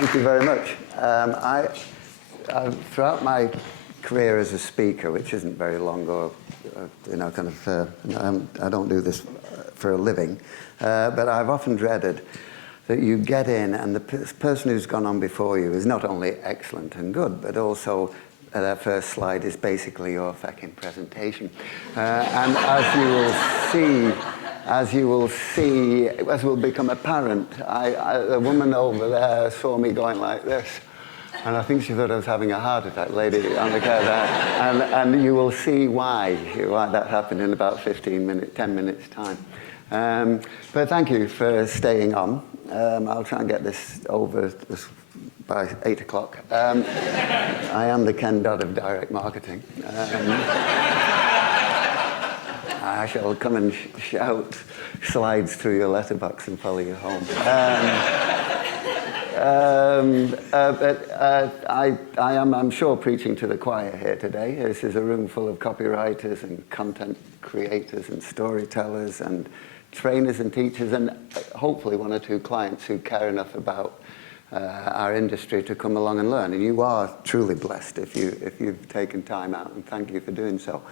Thank you very much. Throughout my career as a speaker, which isn't very long, or I don't do this for a living, but I've often dreaded that you get in and the person who's gone on before you is not only excellent and good, but also their first slide is basically your fucking presentation. And as will become apparent, the woman over there saw me going like this, and I think she thought I was having a heart attack, lady on the chair there, and you will see why that happened in about 10 minutes time. But thank you for staying on. I'll try and get this over by 8 o'clock. I am the Ken Dodd of direct marketing. I shall come and shout slides through your letterbox and follow you home. I'm sure, preaching to the choir here today. This is a room full of copywriters and content creators and storytellers and trainers and teachers, and hopefully one or two clients who care enough about our industry to come along and learn. And you are truly blessed if you've taken time out, and thank you for doing so.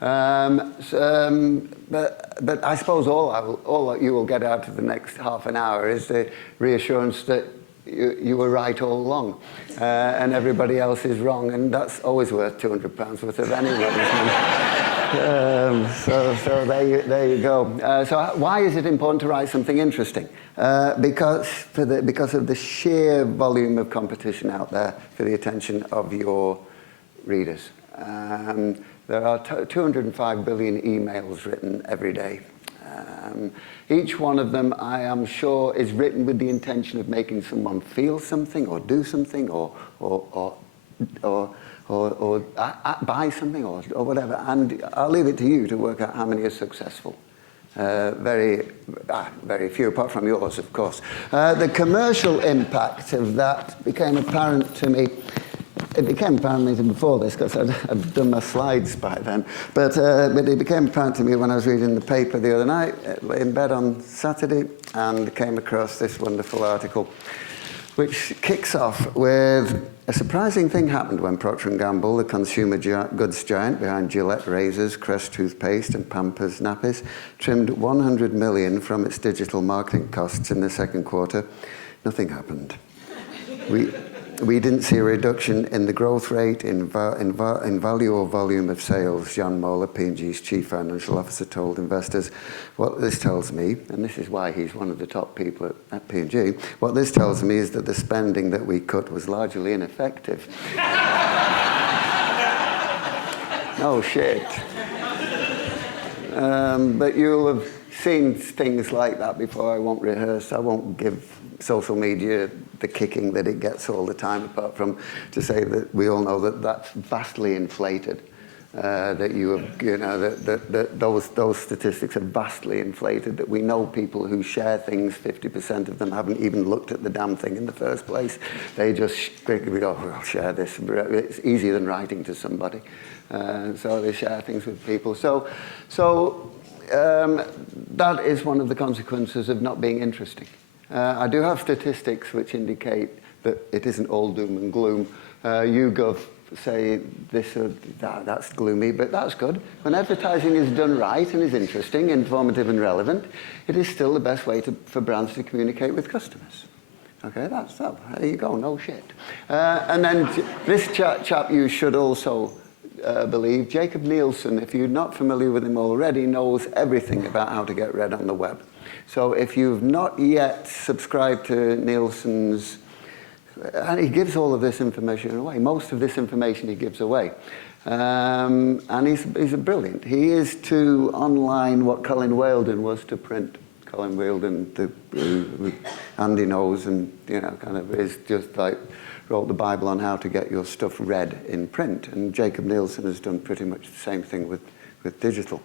But I suppose all that you will get out of the next half an hour is the reassurance that you were right all along, and everybody else is wrong, and that's always worth £200 worth of anyone's so there you go. So why is it important to write something interesting? Because of the sheer volume of competition out there for the attention of your readers. There are 205 billion emails written every day. Each one of them, I am sure, is written with the intention of making someone feel something, or do something, or buy something, or whatever. And I'll leave it to you to work out how many are successful. Very few, apart from yours, of course. The commercial impact of that became apparent to me. It became apparent to me before this, because I'd done my slides by then. But it became apparent to me when I was reading the paper the other night, in bed on Saturday, and came across this wonderful article, which kicks off with a surprising thing happened when Procter & Gamble, the consumer goods giant behind Gillette razors, Crest toothpaste, and Pampers nappies, trimmed $100 million from its digital marketing costs in the second quarter. Nothing happened. We didn't see a reduction in the growth rate, in value or volume of sales, Jan Moeller, P&G's chief financial officer, told investors. What this tells me, and this is why he's one of the top people at P&G, what this tells me is that the spending that we cut was largely ineffective. No shit. But you'll have seen things like that before. I won't rehearse. I won't give social media the kicking that it gets all the time, apart from to say that we all know that that's vastly inflated. That those statistics are vastly inflated, that we know people who share things, 50% of them haven't even looked at the damn thing in the first place. They just go, I'll share this. It's easier than writing to somebody. So they share things with people. So that is one of the consequences of not being interesting. I do have statistics which indicate that it isn't all doom and gloom. YouGov say this or that's gloomy, but that's good. When advertising is done right and is interesting, informative and relevant, it is still the best way for brands to communicate with customers. Okay, that's that. There you go, no shit. And then this chap you should also believe, Jacob Nielsen, if you're not familiar with him already, knows everything about how to get read on the web. So if you've not yet subscribed to Nielsen's, and he gives all of this information away, most of this information he gives away. And he's a brilliant. He is to online what Colin Wheldon was to print. Colin Wheldon, Andy knows, and kind of is just like wrote the Bible on how to get your stuff read in print. And Jacob Nielsen has done pretty much the same thing with digital.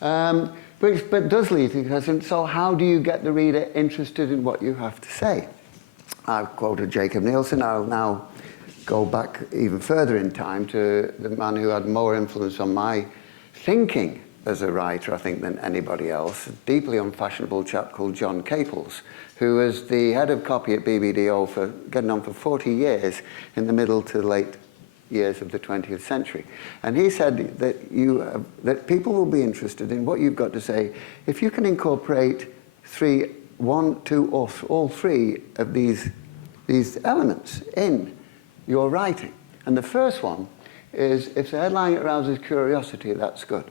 But does lead to the question, so how do you get the reader interested in what you have to say? I've quoted Jacob Nielsen. I'll now go back even further in time to the man who had more influence on my thinking as a writer, I think, than anybody else. A deeply unfashionable chap called John Caples, who was the head of copy at BBDO for getting on for 40 years in the middle to late years of the 20th century. And he said that that people will be interested in what you've got to say if you can incorporate one, two, or all three of these elements in your writing. And the first one is, if the headline arouses curiosity, that's good.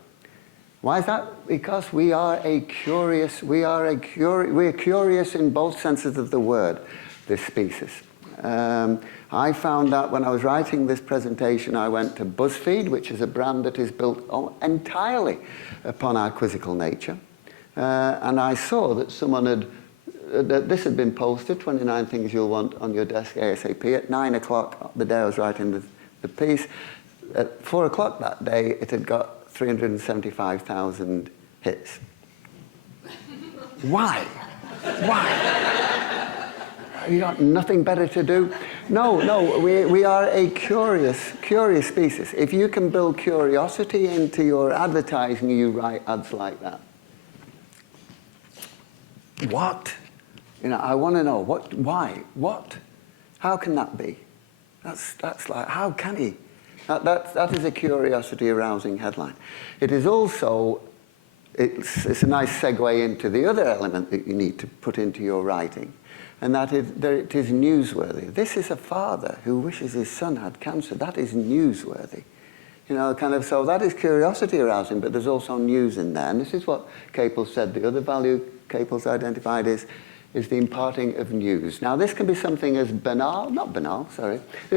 Why is that? Because we are curious in both senses of the word, this species. I found that when I was writing this presentation, I went to BuzzFeed, which is a brand that is built entirely upon our quizzical nature. And I saw that that this had been posted, 29 things you'll want on your desk ASAP, at 9 o'clock the day I was writing the piece. At 4 o'clock that day, it had got 375,000 hits. Why? Why? You got nothing better to do? No, we are a curious species. If you can build curiosity into your advertising, you write ads like that. What? I want to know, why? What? How can that be? That's like, how can he? That is a curiosity-arousing headline. It is also, it's a nice segue into the other element that you need to put into your writing, and that it is newsworthy. This is a father who wishes his son had cancer. That is newsworthy. So that is curiosity-arousing, but there's also news in there. And this is what Caples said. The other value Caples identified is the imparting of news. Now, this can be something as this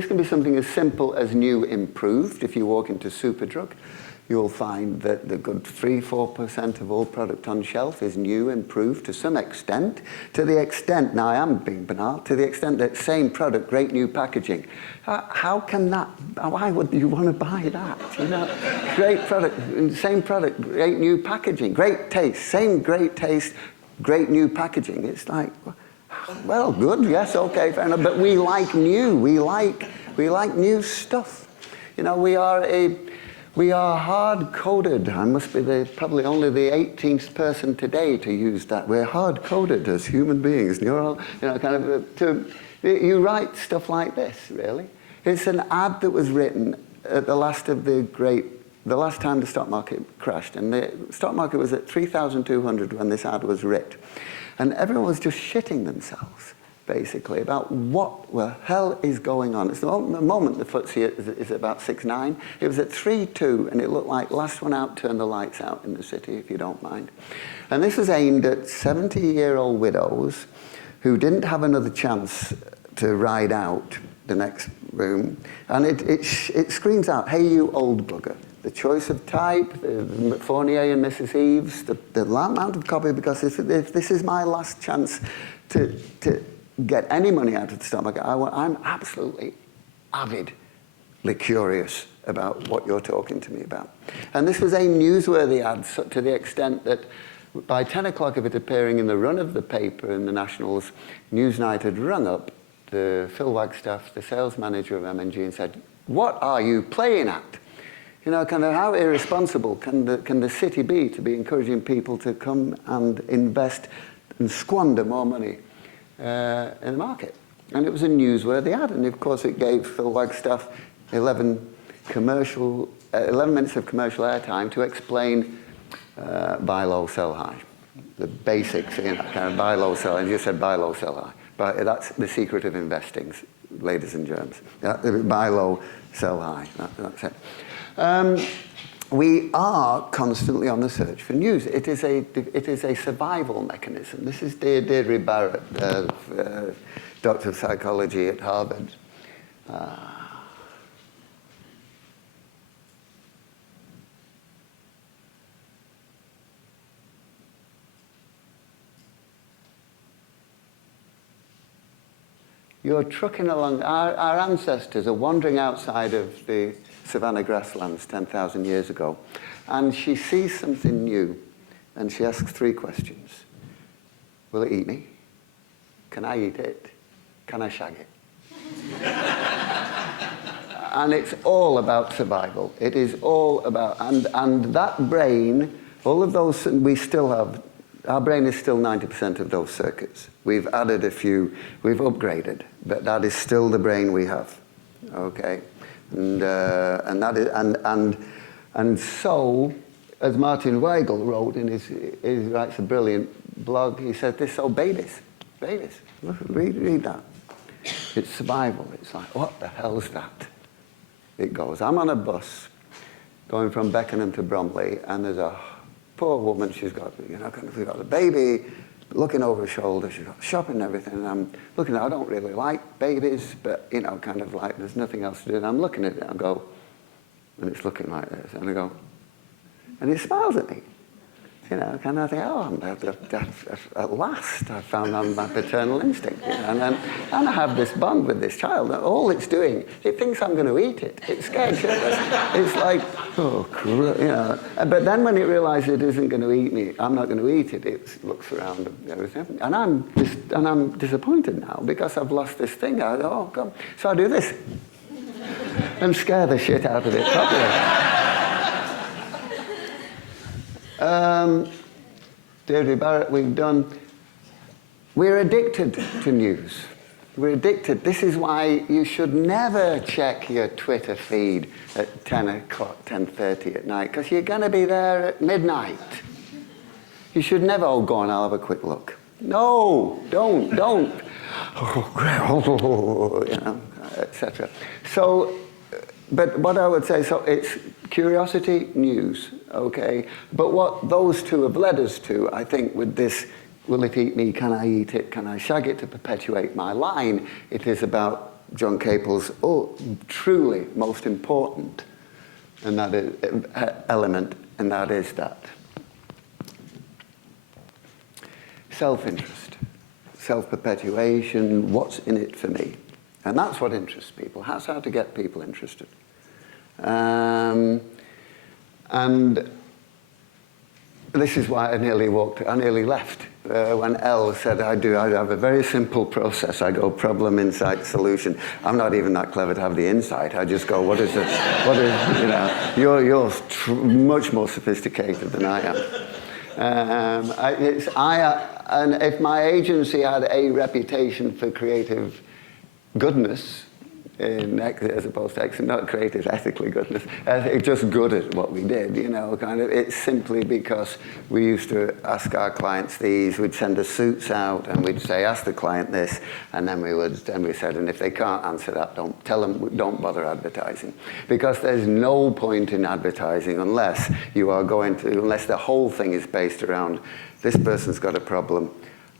can be something as simple as new improved. If you walk into Superdrug, you'll find that the good 3-4% of all product on shelf is new, improved to some extent. To the extent, now I am being banal, to the extent that same product, great new packaging. How can that, why would you want to buy that? Great product, same product, great new packaging, great taste, same great taste, great new packaging. It's like, well, good, yes, okay, fair enough. But we like new. We like new stuff. We are hard-coded. I must be probably only the 18th person today to use that. We're hard-coded as human beings. You write stuff like this, really. It's an ad that was written at the last time the stock market crashed. And the stock market was at 3,200 when this ad was writ. And everyone was just shitting themselves, basically, about what the hell is going on. It's the moment the FTSE is at about 6.9. It was at 3.2, and it looked like last one out, turn the lights out in the city, if you don't mind. And this was aimed at 70-year-old widows who didn't have another chance to ride out the next room. And it screams out, hey, you old bugger. The choice of type, the Fournier and Mrs. Eves, the amount of copy, because if this is my last chance to get any money out of the stock market, I'm absolutely avidly curious about what you're talking to me about. And this was a newsworthy ad to the extent that by 10 o'clock of it appearing in the run of the paper in the National's Newsnight had rung up Phil Wagstaff, the sales manager of M&G, and said, what are you playing at? How irresponsible can the city be to be encouraging people to come and invest and squander more money in the market? And it was a newsworthy ad, and of course it gave Phil Wagstaff 11 minutes of commercial airtime to explain buy low, sell high. The basics, buy low, sell high. And you said buy low, sell high. But that's the secret of investing, ladies and germs. Buy low, sell high. That's it. We are constantly on the search for news. It is a survival mechanism. This is Deirdre Barrett, Doctor of Psychology at Harvard. You're trucking along. Our ancestors are wandering outside of the savanna grasslands 10,000 years ago, and she sees something new, and she asks 3 questions. Will it eat me? Can I eat it? Can I shag it? And it's all about survival. It is all about, and that brain All of those, we still have, our brain is still 90% of those circuits. We've added a few, we've upgraded, but that is still the brain we have, okay? And that is, and so, as Martin Weigel wrote in he writes a brilliant blog, he said this, oh, babies, read that. It's survival. It's like, what the hell is that? It goes, I'm on a bus going from Beckenham to Bromley, and there's a poor woman, she's got, we've got a baby, looking over her shoulder, she's got shopping and everything, and I'm looking at, I don't really like babies, but, kind of like, there's nothing else to do, and I'm looking at it, and I go, and it's looking like this, and I go, and it smiles at me. Kind of think, oh, at last I found my paternal instinct. And I have this bond with this child. All it's doing, it thinks I'm going to eat it. It's scared shitless. It's like, oh, But then when it realizes it isn't going to eat me, I'm not going to eat it, it looks around and everything. And I'm disappointed now because I've lost this thing. I go, oh, come. So I do this and scare the shit out of it properly. Deirdre Barrett, we've done. We're addicted to news. We're addicted. This is why you should never check your Twitter feed at 10 o'clock, 10:30 at night, because you're going to be there at midnight. You should never, oh, go on, I'll have a quick look. No, don't. Etc. So, but what I would say, so it's curiosity, news, okay? But what those two have led us to, I think, with this, will it eat me, can I eat it, can I shag it to perpetuate my line, it is about John Capel's truly most important and that is, element, and that is that self-interest, self-perpetuation, what's in it for me? And that's what interests people. That's how to get people interested. And this is why I nearly left. When Elle said, I have a very simple process. I go problem, insight, solution. I'm not even that clever to have the insight. I just go, you're much more sophisticated than I am. And if my agency had a reputation for creative goodness, as opposed to not creative, ethically goodness, just good at what we did, it's simply because we used to ask our clients these, we'd send the suits out and we'd say, ask the client this, and then we said, and if they can't answer that, don't bother advertising. Because there's no point in advertising unless unless the whole thing is based around, this person's got a problem,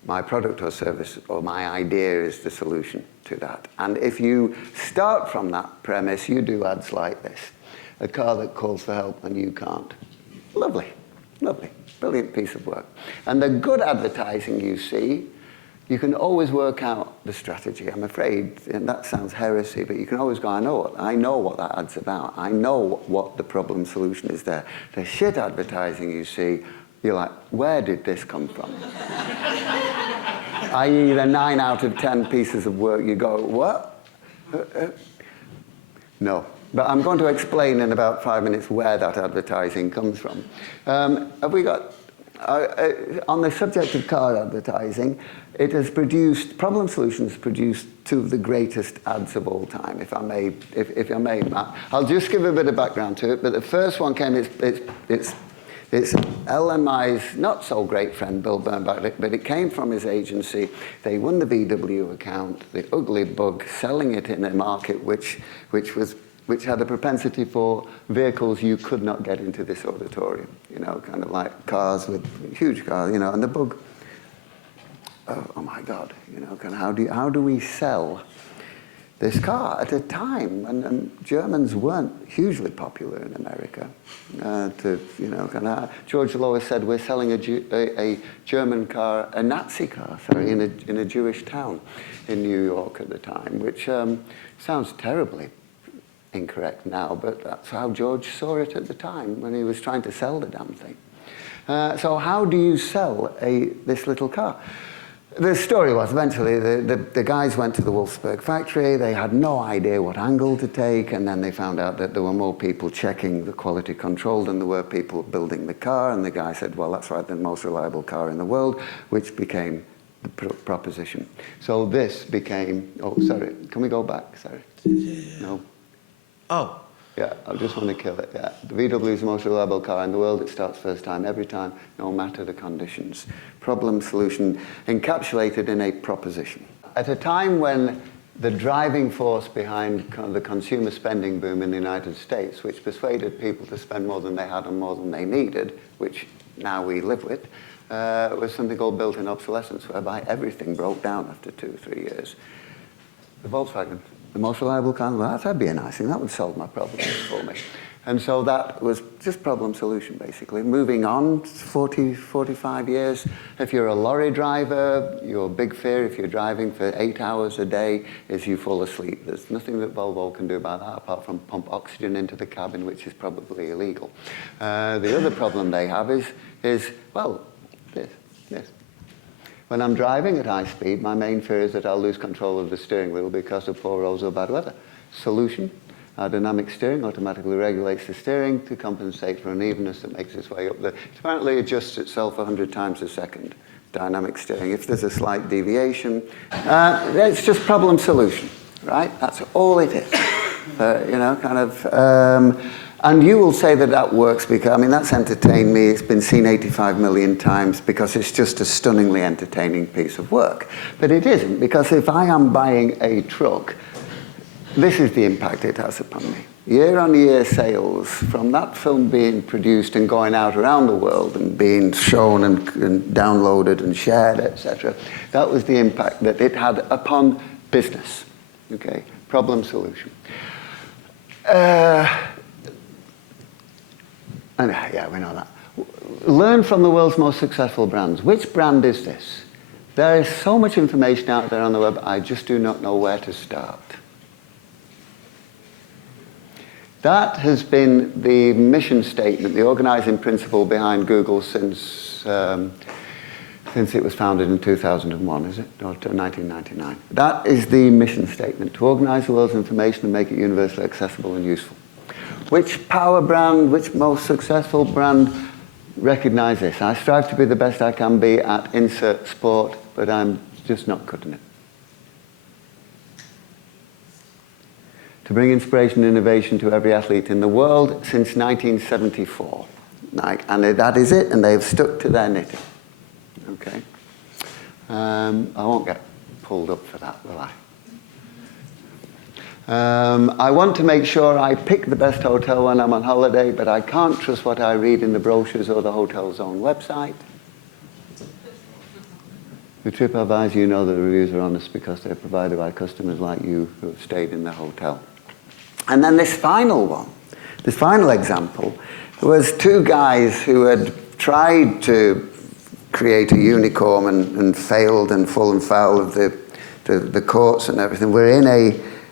my product or service or my idea is the solution to that. And if you start from that premise, you do ads like this. A car that calls for help and you can't. Lovely, brilliant piece of work. And the good advertising you see, you can always work out the strategy. I'm afraid, and that sounds heresy, but you can always go, I know what that ad's about. I know what the problem solution is there. The shit advertising you see, you're like, where did this come from? I.e. the 9 out of 10 pieces of work you go, what? No. But I'm going to explain in about 5 minutes where that advertising comes from. Have we got, on the subject of car advertising, it has produced, Problem Solutions produced 2 of the greatest ads of all time, if I may, Matt. I'll just give a bit of background to it, but the first one came, it's LMI's not so great friend, Bill Bernbach, but it came from his agency. They won the VW account, the ugly bug, selling it in a market which had a propensity for vehicles you could not get into this auditorium. Kind of like cars with huge cars, and the bug. Oh my God, kind of how do we sell this car at a time when Germans weren't hugely popular in America? George Lois said we're selling a German car, a Nazi car, in a Jewish town in New York at the time, which sounds terribly incorrect now, but that's how George saw it at the time when he was trying to sell the damn thing. So how do you sell this little car? The story was eventually the guys went to the Wolfsburg factory. They had no idea what angle to take, and then they found out that there were more people checking the quality control than there were people building the car. And the guy said, well, that's right, the most reliable car in the world, which became the proposition. So this became, oh, sorry, can we go back? Sorry. No. Oh. Yeah, I just want to kill it, yeah. The VW is the most reliable car in the world. It starts first time, every time, no matter the conditions. Problem, solution, encapsulated in a proposition. At a time when the driving force behind the consumer spending boom in the United States, which persuaded people to spend more than they had and more than they needed, which now we live with, was something called built-in obsolescence, whereby everything broke down after 2 or 3 years. The Volkswagen, the most reliable car, well, that'd be a nice thing. That would solve my problems for me. And so that was just problem solution, basically. Moving on, 40, 45 years. If you're a lorry driver, your big fear if you're driving for 8 hours a day is you fall asleep. There's nothing that Volvo can do about that apart from pump oxygen into the cabin, which is probably illegal. The other problem they have is well, this. When I'm driving at high speed, my main fear is that I'll lose control of the steering wheel because of poor roads or bad weather. Solution, our dynamic steering automatically regulates the steering to compensate for unevenness that makes its way up there. It apparently adjusts itself 100 times a second, dynamic steering. If there's a slight deviation, it's just problem solution, right? That's all it is. You know, kind of... and you will say that that works because, I mean, that's entertained me. It's been seen 85 million times because it's just a stunningly entertaining piece of work. But it isn't, because if I am buying a truck, this is the impact it has upon me. Year-on-year sales from that film being produced and going out around the world and being shown and downloaded and shared, etc. That was the impact that it had upon business. Okay, problem solution. And yeah, we know that. Learn from the world's most successful brands. Which brand is this? There is so much information out there on the web, I just do not know where to start. That has been the mission statement, the organizing principle behind Google since it was founded in 2001, is it? Or 1999. That is the mission statement, to organize the world's information and make it universally accessible and useful. Which power brand, which most successful brand, recognize this? I strive to be the best I can be at insert sport, but I'm just not good in it. To bring inspiration and innovation to every athlete in the world since 1974. And that is it, and they've stuck to their knitting. Okay. I won't get pulled up for that, will I? I want to make sure I pick the best hotel when I'm on holiday, but I can't trust what I read in the brochures or the hotel's own website. With TripAdvisor, you know that the reviews are honest because they're provided by customers like you who have stayed in the hotel. And then this final one, this final example, was 2 guys who had tried to create a unicorn and failed and fallen foul of the courts and everything. We're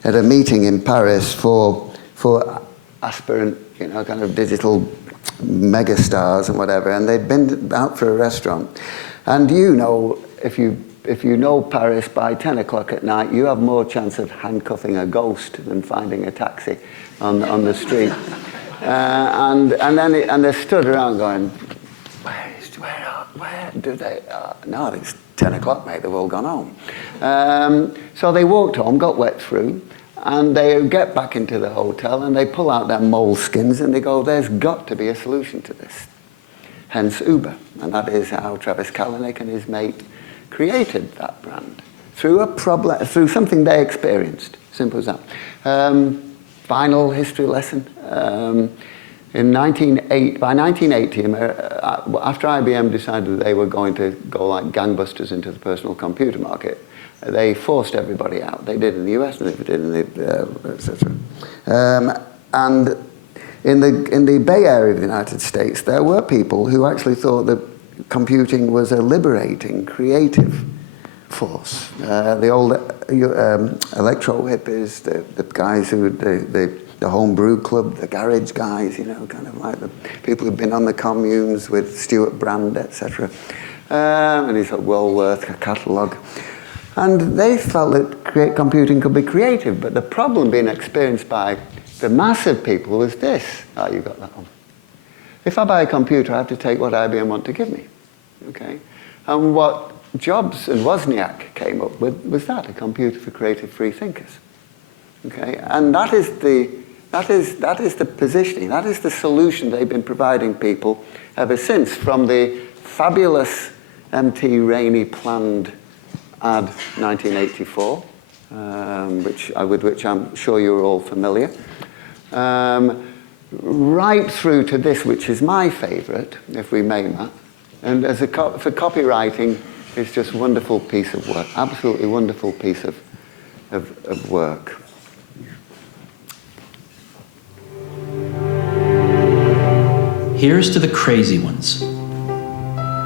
at a meeting in Paris for aspirant, you know, kind of digital megastars and whatever, and they'd been out for a restaurant. And you know, if you know Paris, by 10 o'clock at night, you have more chance of handcuffing a ghost than finding a taxi on the street. And they stood around going, where do they? No, it's 10 o'clock, mate. They've all gone home. So they walked home, got wet through, and they get back into the hotel and they pull out their moleskins and they go, there's got to be a solution to this. Hence Uber. And that is how Travis Kalanick and his mate created that brand through something they experienced. Simple as that. Final history lesson. By 1980, after IBM decided that they were going to go like gangbusters into the personal computer market, they forced everybody out. They did in the US and they did in the etc. And in the Bay Area of the United States, there were people who actually thought that computing was a liberating, creative force. The old electro hippies, the guys who the homebrew club, the garage guys, you know, kind of like the people who've been on the communes with Stuart Brand, etc. and he's a Woolworth catalogue. And they felt that computing could be creative, but the problem being experienced by the mass of people was this. Oh, you got that one. If I buy a computer, I have to take what IBM want to give me. Okay? And what Jobs and Wozniak came up with was that, a computer for creative free thinkers. Okay? And that is the positioning, that is the solution they've been providing people ever since, from the fabulous MT Rainey planned ad 1984, with which I'm sure you're all familiar, right through to this, which is my favourite, if we may, Matt. And for copywriting, it's just a wonderful piece of work, absolutely wonderful piece of work. Here's to the crazy ones,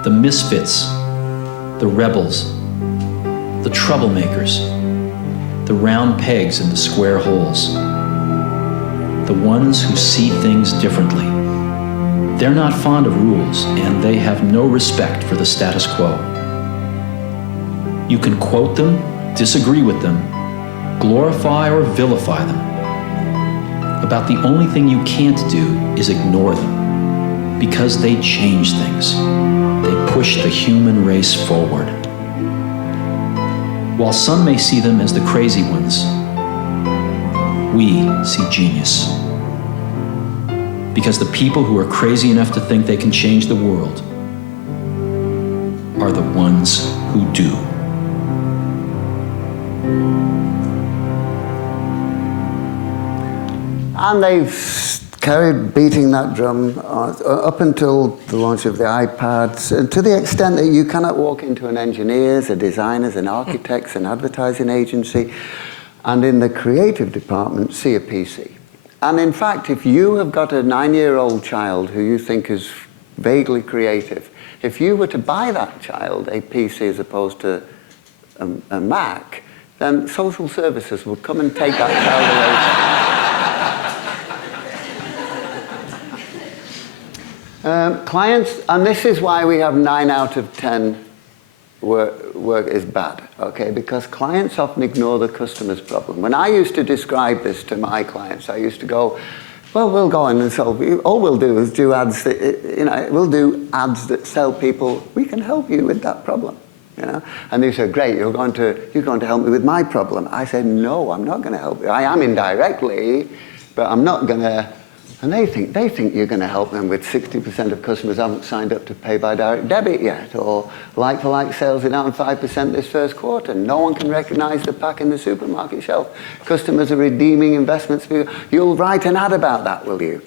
the misfits, the rebels, the troublemakers, the round pegs in the square holes, the ones who see things differently. They're not fond of rules, and they have no respect for the status quo. You can quote them, disagree with them, glorify or vilify them. About the only thing you can't do is ignore them, because they change things. They push the human race forward. While some may see them as the crazy ones, we see genius. Because the people who are crazy enough to think they can change the world are the ones who do. And they've carried beating that drum up until the launch of the iPads, and to the extent that you cannot walk into an engineer's, a designer's, an architect's, an advertising agency, and in the creative department, see a PC. And in fact, if you have got a 9-year-old child who you think is vaguely creative, if you were to buy that child a PC as opposed to a Mac, then social services would come and take that child away. Clients, and this is why we have 9 out of 10 work is bad, okay? Because clients often ignore the customer's problem. When I used to describe this to my clients, I used to go, well, we'll go in and solve it. All we'll do is do ads that, we'll do ads that sell people. We can help you with that problem, And they said, great, you're going to help me with my problem. I said, no, I'm not going to help you. I am indirectly, but I'm not going to. And they think you're going to help them with 60% of customers haven't signed up to pay by direct debit yet, or like-for-like sales are down 5% this first quarter. No one can recognize the pack in the supermarket shelf. Customers are redeeming investments for you. You'll write an ad about that, will you?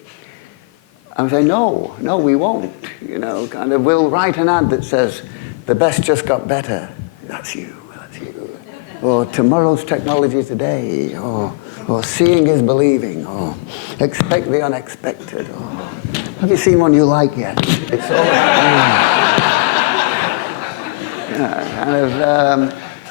I say, no, we won't. We'll write an ad that says, the best just got better. That's you. Or tomorrow's technology today, or seeing is believing, or expect the unexpected, or have you seen one you like yet? It's all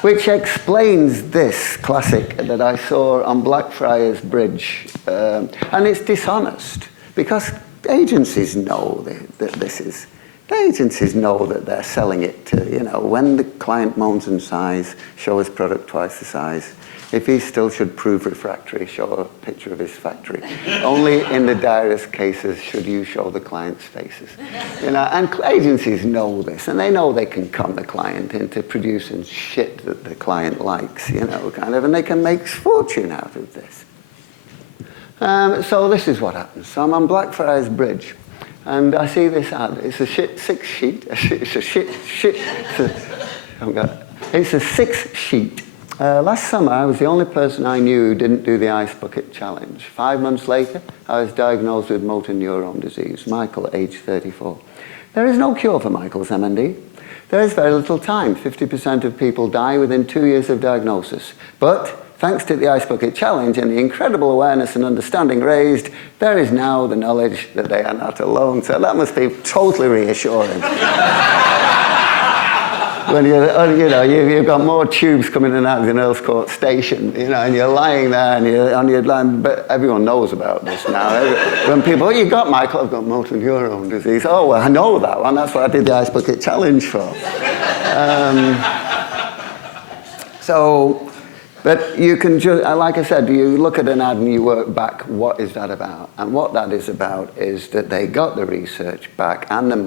which explains this classic that I saw on Blackfriars Bridge, and it's dishonest because agencies know that this is. The agencies know that they're selling it to, when the client moans and sighs, show his product twice the size. If he still should prove refractory, show a picture of his factory. Only in the direst cases should you show the client's faces. And agencies know this, and they know they can con the client into producing shit that the client likes, and they can make fortune out of this. So this is what happens. So I'm on Blackfriars Bridge. And I see this ad. It's a 6-sheet. It's a 6-sheet. Last summer, I was the only person I knew who didn't do the ice bucket challenge. 5 months later, I was diagnosed with motor neuron disease. Michael, age 34. There is no cure for Michael's MND. There is very little time. 50% of people die within 2 years of diagnosis. But thanks to the Ice Bucket Challenge and the incredible awareness and understanding raised, there is now the knowledge that they are not alone. So that must be totally reassuring. when you've got more tubes coming in and out of the Earls Court station, and you're lying there and you're on your line, but everyone knows about this now. When people, oh, you got Michael, I've got motor neurone disease. Oh, well, I know that one. That's what I did the Ice Bucket Challenge for. But you can just, like I said, you look at an ad and you work back, what is that about? And what that is about is that they got the research back and in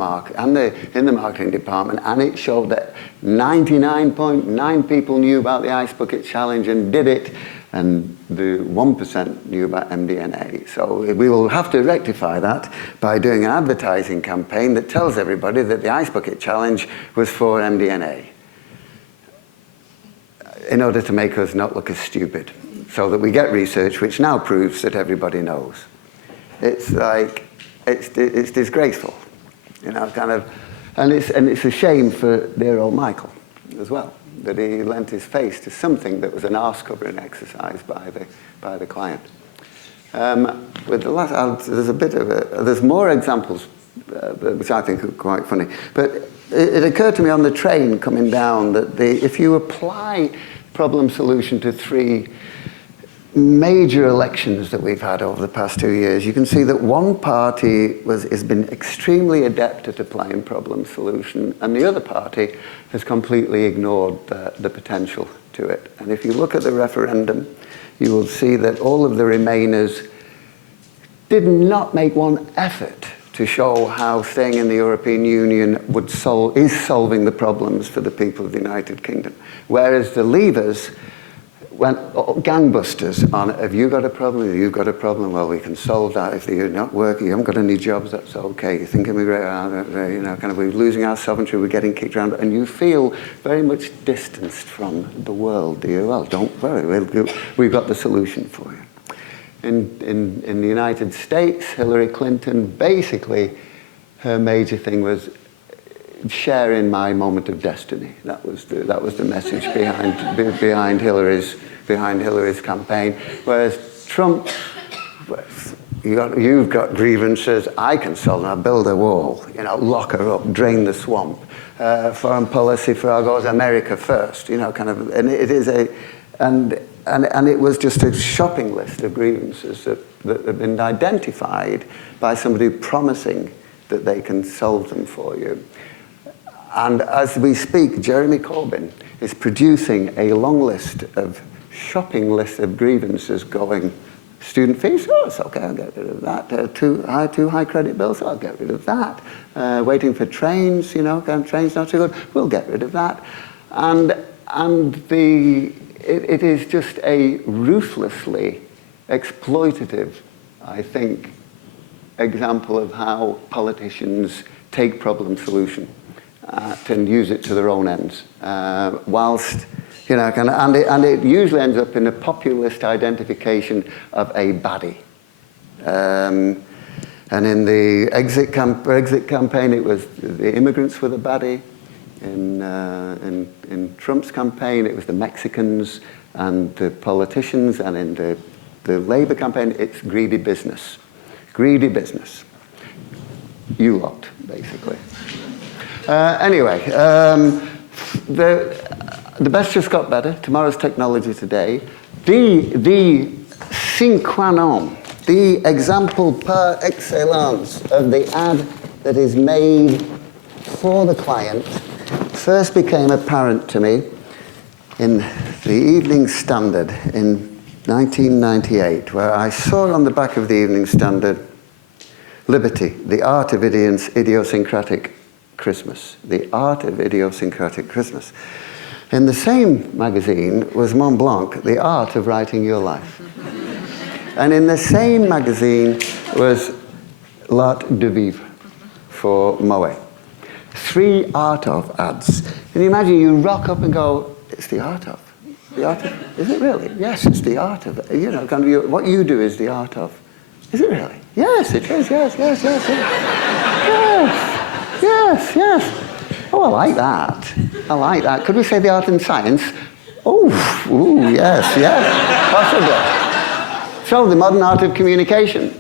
the marketing department, and it showed that 99.9 people knew about the Ice Bucket Challenge and did it, and the 1% knew about MDNA. So we will have to rectify that by doing an advertising campaign that tells everybody that the Ice Bucket Challenge was for MDNA, in order to make us not look as stupid, so that we get research which now proves that everybody knows. It's like, it's disgraceful, kind of, and it's a shame for dear old Michael as well, that he lent his face to something that was an arse covering exercise by the client. With the last, there's more examples which I think are quite funny, but it occurred to me on the train coming down that if you apply problem solution to 3 major elections that we've had over the past 2 years, you can see that one party has been extremely adept at applying problem solution, and the other party has completely ignored the potential to it. And if you look at the referendum, you will see that all of the Remainers did not make one effort to show how staying in the European Union is solving the problems for the people of the United Kingdom. Whereas the Leavers went gangbusters on, have you got a problem? Have you got a problem? Well, we can solve that. If you're not working, you haven't got any jobs, that's okay. You think we're losing our sovereignty, we're getting kicked around, and you feel very much distanced from the world, do you? Well, don't worry, we've got the solution for you. In the United States, Hillary Clinton, basically, her major thing was sharing my moment of destiny. That was the message behind Hillary's campaign. Whereas Trump, you've got grievances, I can solve them. I build a wall, lock her up, drain the swamp. Foreign policy for our goals, America first, and it is and it was just a shopping list of grievances that have been identified by somebody promising that they can solve them for you. And as we speak, Jeremy Corbyn is producing a long list of shopping list of grievances going, student fees, oh, it's okay, I'll get rid of that. Too high credit bills, I'll get rid of that. Waiting for trains, trains not too good, we'll get rid of that. It is just a ruthlessly exploitative, I think, example of how politicians take problem solution and use it to their own ends, whilst, and it usually ends up in a populist identification of a baddie. And in the exit campaign, it was the immigrants were the baddie. In Trump's campaign, it was the Mexicans and the politicians, and in the Labour campaign, it's greedy business. Greedy business. You lot, basically. Anyway, the best just got better. Tomorrow's technology today. The sine qua non, the example par excellence of the ad that is made for the client first became apparent to me in the Evening Standard in 1998, where I saw on the back of the Evening Standard, Liberty, the art of idiosyncratic Christmas. The art of idiosyncratic Christmas. In the same magazine was Mont Blanc, the art of writing your life. And in the same magazine was L'Art de Vivre for Moet. 3 art of ads. Can you imagine you rock up and go, it's the art of. The art of, is it really? Yes, it's the art of. What you do is the art of. Is it really? Yes, it is, yes. Yes. Oh, I like that. Could we say the art and science? Yes, possibly. So, the modern art of communication.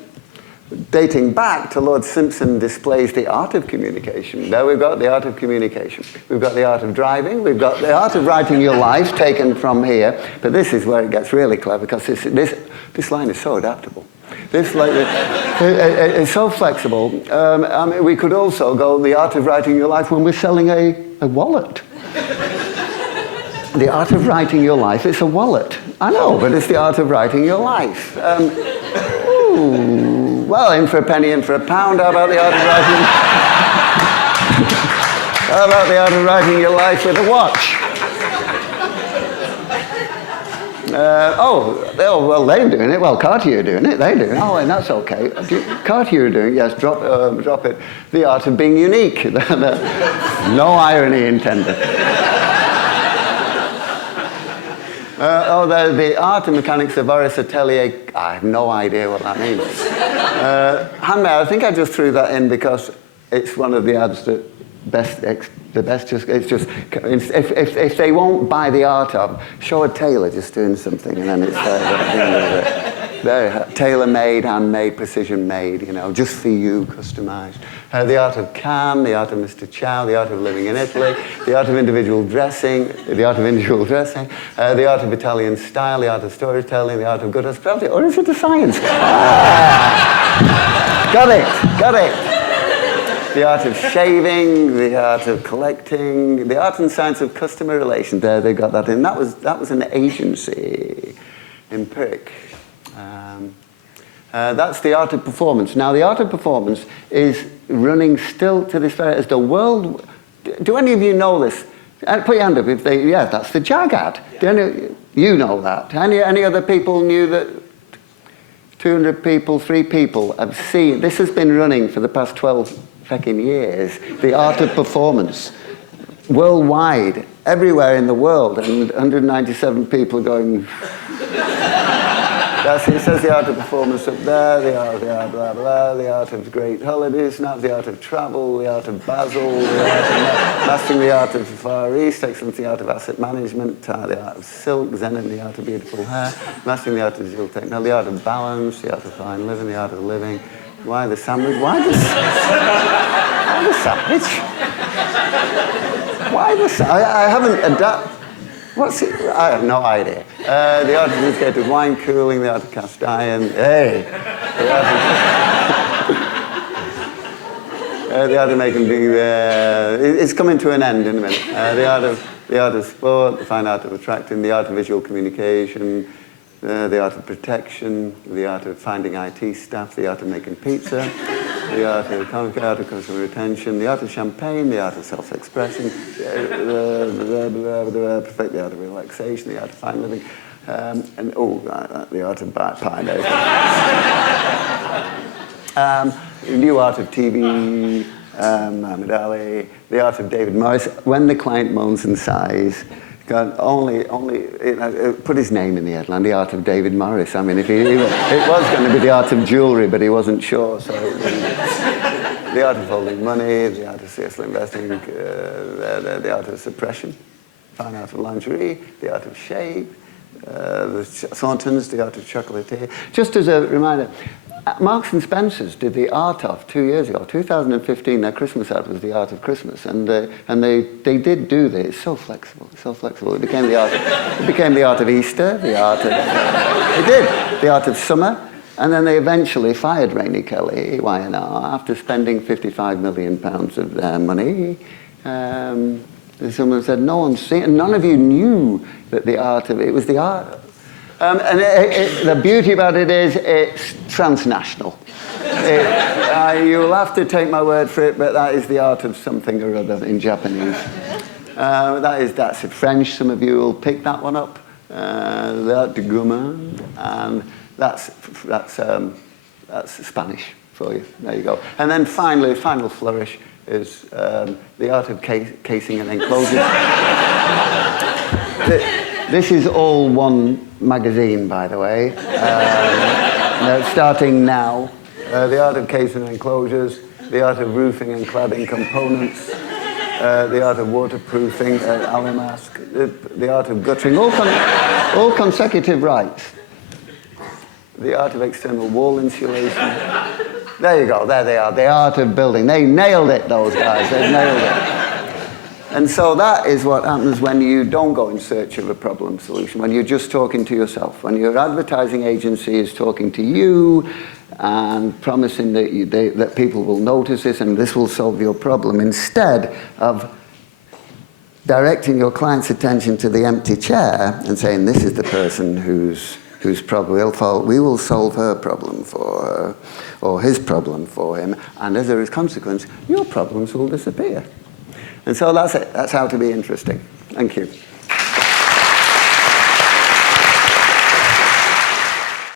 dating back to Lord Simpson displays the art of communication. There we've got the art of communication. We've got the art of driving. We've got the art of writing your life taken from here. But this is where it gets really clever, because this line is so adaptable. This line it's so flexible. I mean, we could also go the art of writing your life when we're selling a wallet. The art of writing your life, it's a wallet. I know, but it's the art of writing your life. Well, in for a penny, in for a pound. How about the art of writing? How about the art of writing your life with a watch? Well, they're doing it. Well, Cartier are doing it. They're doing it. Oh, and that's okay. Cartier are doing it. Yes, drop it. The art of being unique. No irony intended. The art and mechanics of Horace Atelier. I have no idea what that means. Handmade. I think I just threw that in because it's one of the ads that if they won't buy the art of, show a tailor just doing something, and then it's there. Tailor-made, handmade, precision-made, just for you, customized. The art of Cannes, the art of Mr. Chow, the art of living in Italy, the art of individual dressing, the art of Italian style, the art of storytelling, the art of good hospitality, or is it a science? Got it. The art of shaving, the art of collecting, the art and science of customer relations. There, they got that in. That was an agency, Empiric. That's the art of performance. Now, the art of performance is running still to this very, as the world. Do any of you know this? Put your hand up if they. Yeah, that's the JAG ad. You know that. Any other people knew that? 200 people, 3 people have seen. This has been running for the past 12 fucking years. The art of performance, worldwide, everywhere in the world, and 197 people going. That's it. It says the art of performance up there. The art of blah blah blah. The art of great holidays. Now the art of travel. The art of Basel. The art of mastering the art of the Far East. Excellence. The art of asset management. The art of silk. Zen and the art of beautiful hair. Mastering the art of digital technology. The art of balance. The art of fine living. The art of living. Why the sandwich? Why the sandwich? Why the sandwich? I haven't adapted. What's it? I have no idea. The art of indicated wine cooling, the art of cast iron. Hey! The art of making big. It's coming to an end in a minute. The art of sport, the fine art of attracting, the art of visual communication, the art of protection, the art of finding IT staff, the art of making pizza, the art of customer retention, the art of champagne, the art of self-expression, perfect, the art of relaxation, the art of fine living, the art of pineapple. New art of TV, Muhammad Ali, the art of David Morris. When the client moans and sighs, God, put his name in the headline, the art of David Morris. I mean, it was going to be the art of jewellery, but he wasn't sure. So, the art of holding money, the art of seriously investing, the art of suppression, fine art of lingerie, the art of shave, the Thorntons, the art of chocolatier. Just as a reminder, Marks and Spencer's did the art of 2 years ago, 2015. Their Christmas ad was the art of Christmas, and they did do this. It's so flexible, so flexible. It became the art. It became the art of Easter, the art of. It did the art of summer, and then they eventually fired Rainey Kelly, Y&R, after spending £55 million of their money. Someone said, "No one's seen," and none of you knew that the art of it was the art. The beauty about it is it's transnational. You'll have to take my word for it, but that is the art of something or other in Japanese. That's in French. Some of you will pick that one up. The art de gourmand, and that's Spanish for you. There you go. And then finally, final flourish is the art of casing and enclosures. This is all one magazine, by the way. Starting now. The art of casing and enclosures, the art of roofing and cladding components, the art of waterproofing, Alimask, the art of guttering, all consecutive rights. The art of external wall insulation, There you go, there they are, the art of building. They nailed it, those guys, they nailed it. And so that is what happens when you don't go in search of a problem solution, when you're just talking to yourself, when your advertising agency is talking to you and promising that people will notice this and this will solve your problem, instead of directing your client's attention to the empty chair and saying, this is the person whose problem we'll solve. We will solve her problem for her, or his problem for him, and as a consequence, your problems will disappear. And so that's it. That's how to be interesting. Thank you.